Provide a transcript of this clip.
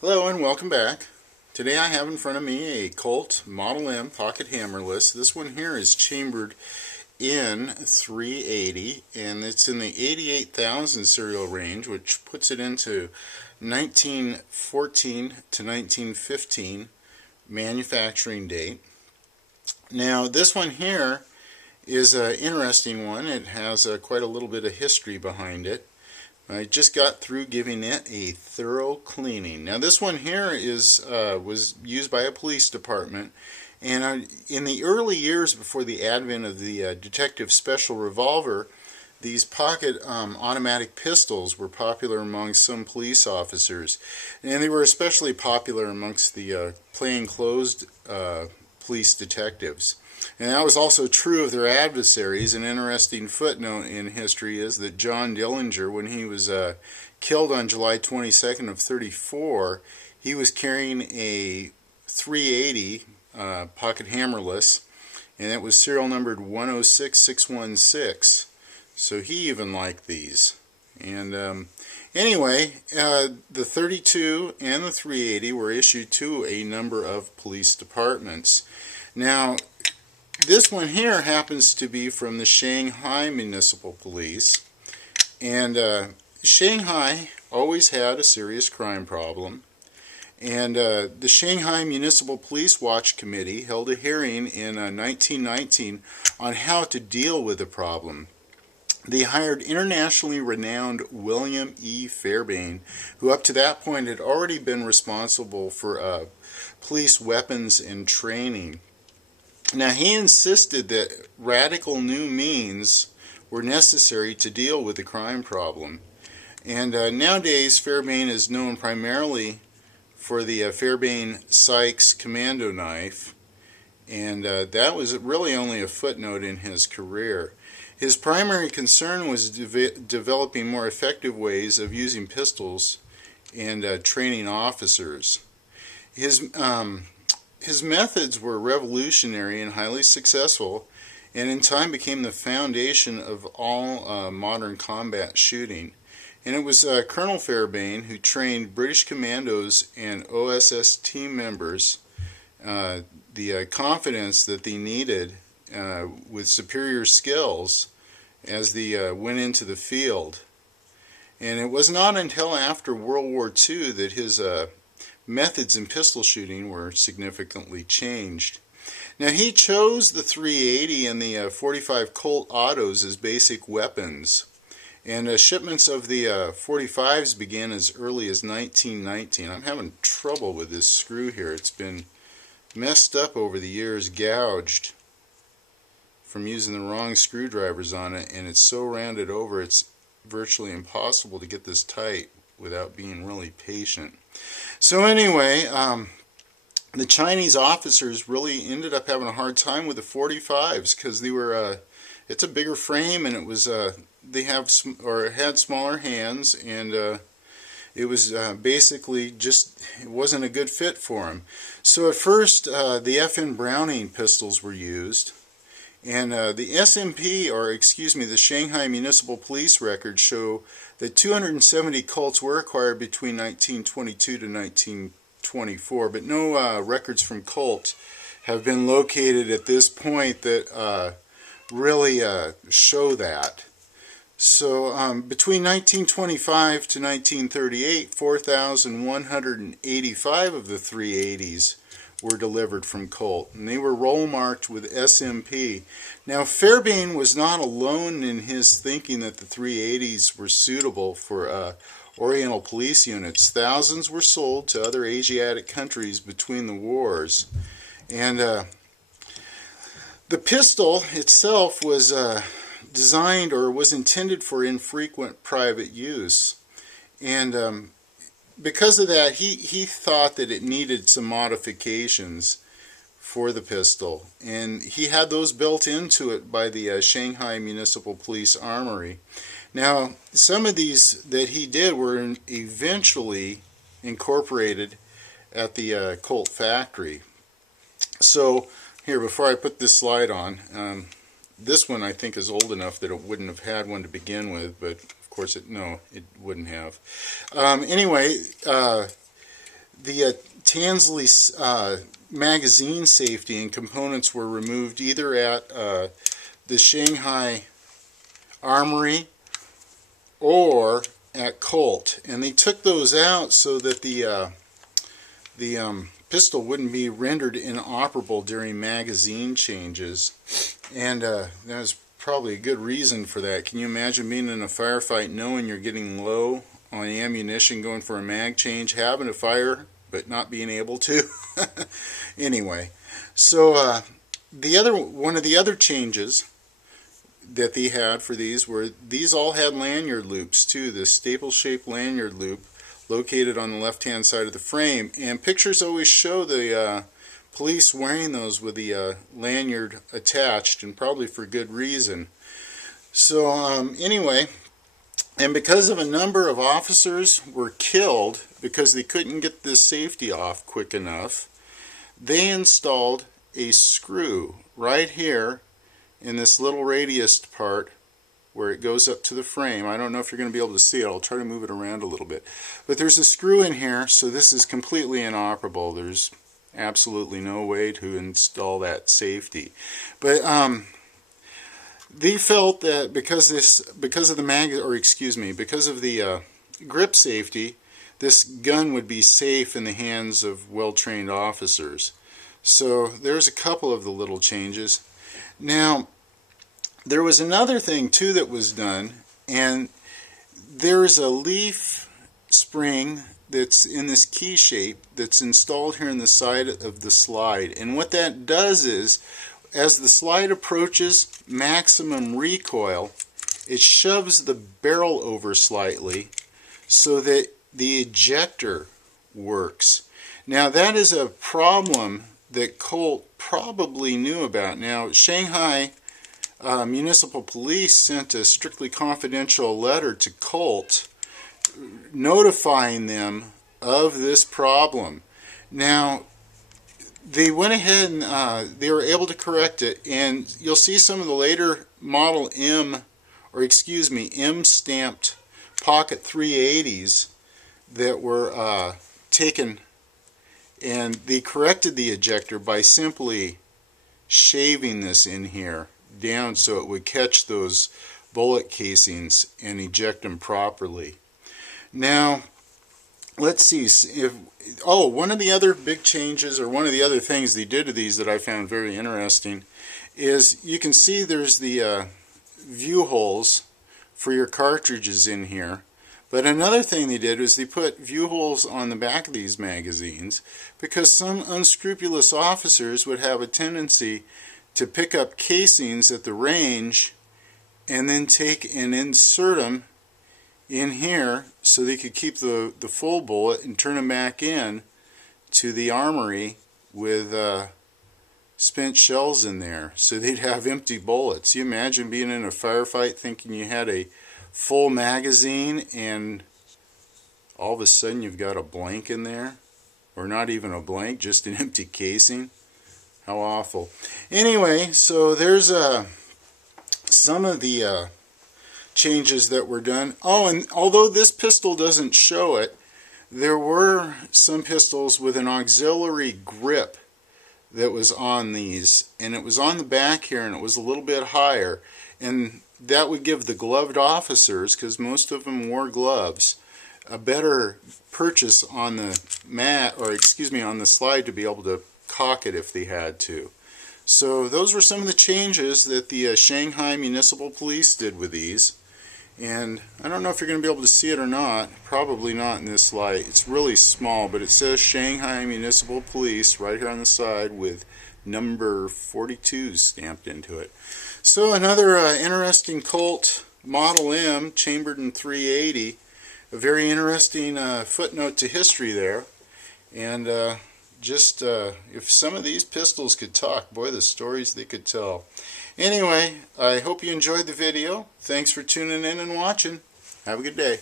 Hello and welcome back. Today I have in front of me a Colt Model M pocket hammerless. This one here is chambered in 380 and it's in the 88,000 serial range, which puts it into 1914 to 1915 manufacturing date. Now this one here is an interesting one. It has quite a little bit of history behind it. I just got through giving it a thorough cleaning. Now this one here was used by a police department, and in the early years before the advent of the Detective Special Revolver, these pocket automatic pistols were popular among some police officers, and they were especially popular amongst the plainclothes police detectives. And that was also true of their adversaries. An interesting footnote in history is that John Dillinger, when he was killed on July 22nd of 34, he was carrying a 380 pocket hammerless, and it was serial numbered 106616. So he even liked these. And anyway, the 32 and the 380 were issued to a number of police departments. Now, this one here happens to be from the Shanghai Municipal Police, and Shanghai always had a serious crime problem, and the Shanghai Municipal Police Watch Committee held a hearing in 1919 on how to deal with the problem. They hired internationally renowned William E. Fairbairn, who up to that point had already been responsible for police weapons and training. Now, he insisted that radical new means were necessary to deal with the crime problem. And nowadays, Fairbairn is known primarily for the Fairbairn Sykes commando knife, and that was really only a footnote in his career. His primary concern was developing more effective ways of using pistols and training officers. His methods were revolutionary and highly successful, and in time became the foundation of all modern combat shooting. And it was Colonel Fairbairn who trained British commandos and OSS team members the confidence that they needed with superior skills as they went into the field. And it was not until after World War II that his methods in pistol shooting were significantly changed. Now, he chose the 380 and the 45 Colt autos as basic weapons, and shipments of the 45s began as early as 1919. I'm having trouble with this screw here. It's been messed up over the years, gouged from using the wrong screwdrivers on it, and it's so rounded over it's virtually impossible to get this tight without being really patient. So anyway, the Chinese officers really ended up having a hard time with the 45s because they were it's a bigger frame, and it was they had smaller hands, and it was basically just, it wasn't a good fit for them. So at first the FN Browning pistols were used, and the SMP, or excuse me, the Shanghai Municipal Police records show that 270 Colts were acquired between 1922 to 1924, but no records from Colt have been located at this point that really show that. So between 1925 to 1938, 4,185 of the 380s were delivered from Colt, and they were roll marked with SMP. Now, Fairbairn was not alone in his thinking that the 380s were suitable for Oriental police units. Thousands were sold to other Asiatic countries between the wars, and the pistol itself was designed, or was intended for infrequent private use, and because of that, he thought that it needed some modifications for the pistol, and he had those built into it by the Shanghai Municipal Police Armory. Now, some of these that he did were eventually incorporated at the Colt factory. So here, before I put this slide on, this one I think is old enough that it wouldn't have had one to begin with, but of course it wouldn't have. Anyway, the Tansley magazine safety and components were removed either at the Shanghai Armory or at Colt, and they took those out so that the pistol wouldn't be rendered inoperable during magazine changes, and there's probably a good reason for that. Can you imagine being in a firefight knowing you're getting low on ammunition, going for a mag change, having to fire but not being able to? Anyway, so one of the other changes that they had for these were these all had lanyard loops too, the staple shaped lanyard loop located on the left hand side of the frame, and pictures always show the police wearing those with the lanyard attached, and probably for good reason. So anyway, and because of a number of officers were killed because they couldn't get this safety off quick enough, they installed a screw right here in this little radius part where it goes up to the frame. I don't know if you're going to be able to see it. I'll try to move it around a little bit. But there's a screw in here, so this is completely inoperable. There's absolutely no way to install that safety. But they felt that because of the grip safety, this gun would be safe in the hands of well-trained officers. So there's a couple of the little changes. Now, there was another thing too that was done, and there's a leaf spring that's in this key shape that's installed here in the side of the slide, and what that does is, as the slide approaches maximum recoil, it shoves the barrel over slightly so that the ejector works. Now that is a problem that Colt probably knew about. Now Shanghai Municipal Police sent a strictly confidential letter to Colt notifying them of this problem. Now they went ahead and they were able to correct it, and you'll see some of the later Model M stamped Pocket 380s that were taken, and they corrected the ejector by simply shaving this in here down so it would catch those bullet casings and eject them properly. Now let's see if one of the other big changes, or one of the other things they did to these that I found very interesting, is you can see there's the view holes for your cartridges in here. But another thing they did was they put view holes on the back of these magazines, because some unscrupulous officers would have a tendency to pick up casings at the range and then take and insert them in here so they could keep the full bullet and turn them back in to the armory with spent shells in there, so they'd have empty bullets. You imagine being in a firefight thinking you had a full magazine and all of a sudden you've got a blank in there, or not even a blank, just an empty casing. How awful. Anyway, so there's some of the changes that were done. Oh, and although this pistol doesn't show it, there were some pistols with an auxiliary grip that was on these, and it was on the back here, and it was a little bit higher, and that would give the gloved officers, because most of them wore gloves, a better purchase on the on the slide to be able to cock it if they had to. So those were some of the changes that the Shanghai Municipal Police did with these. And I don't know if you're going to be able to see it or not. Probably not in this light. It's really small, but it says Shanghai Municipal Police right here on the side with number 42 stamped into it. So another interesting Colt Model M chambered in 380. A very interesting footnote to history there. And if some of these pistols could talk, boy, the stories they could tell. Anyway, I hope you enjoyed the video. Thanks for tuning in and watching. Have a good day.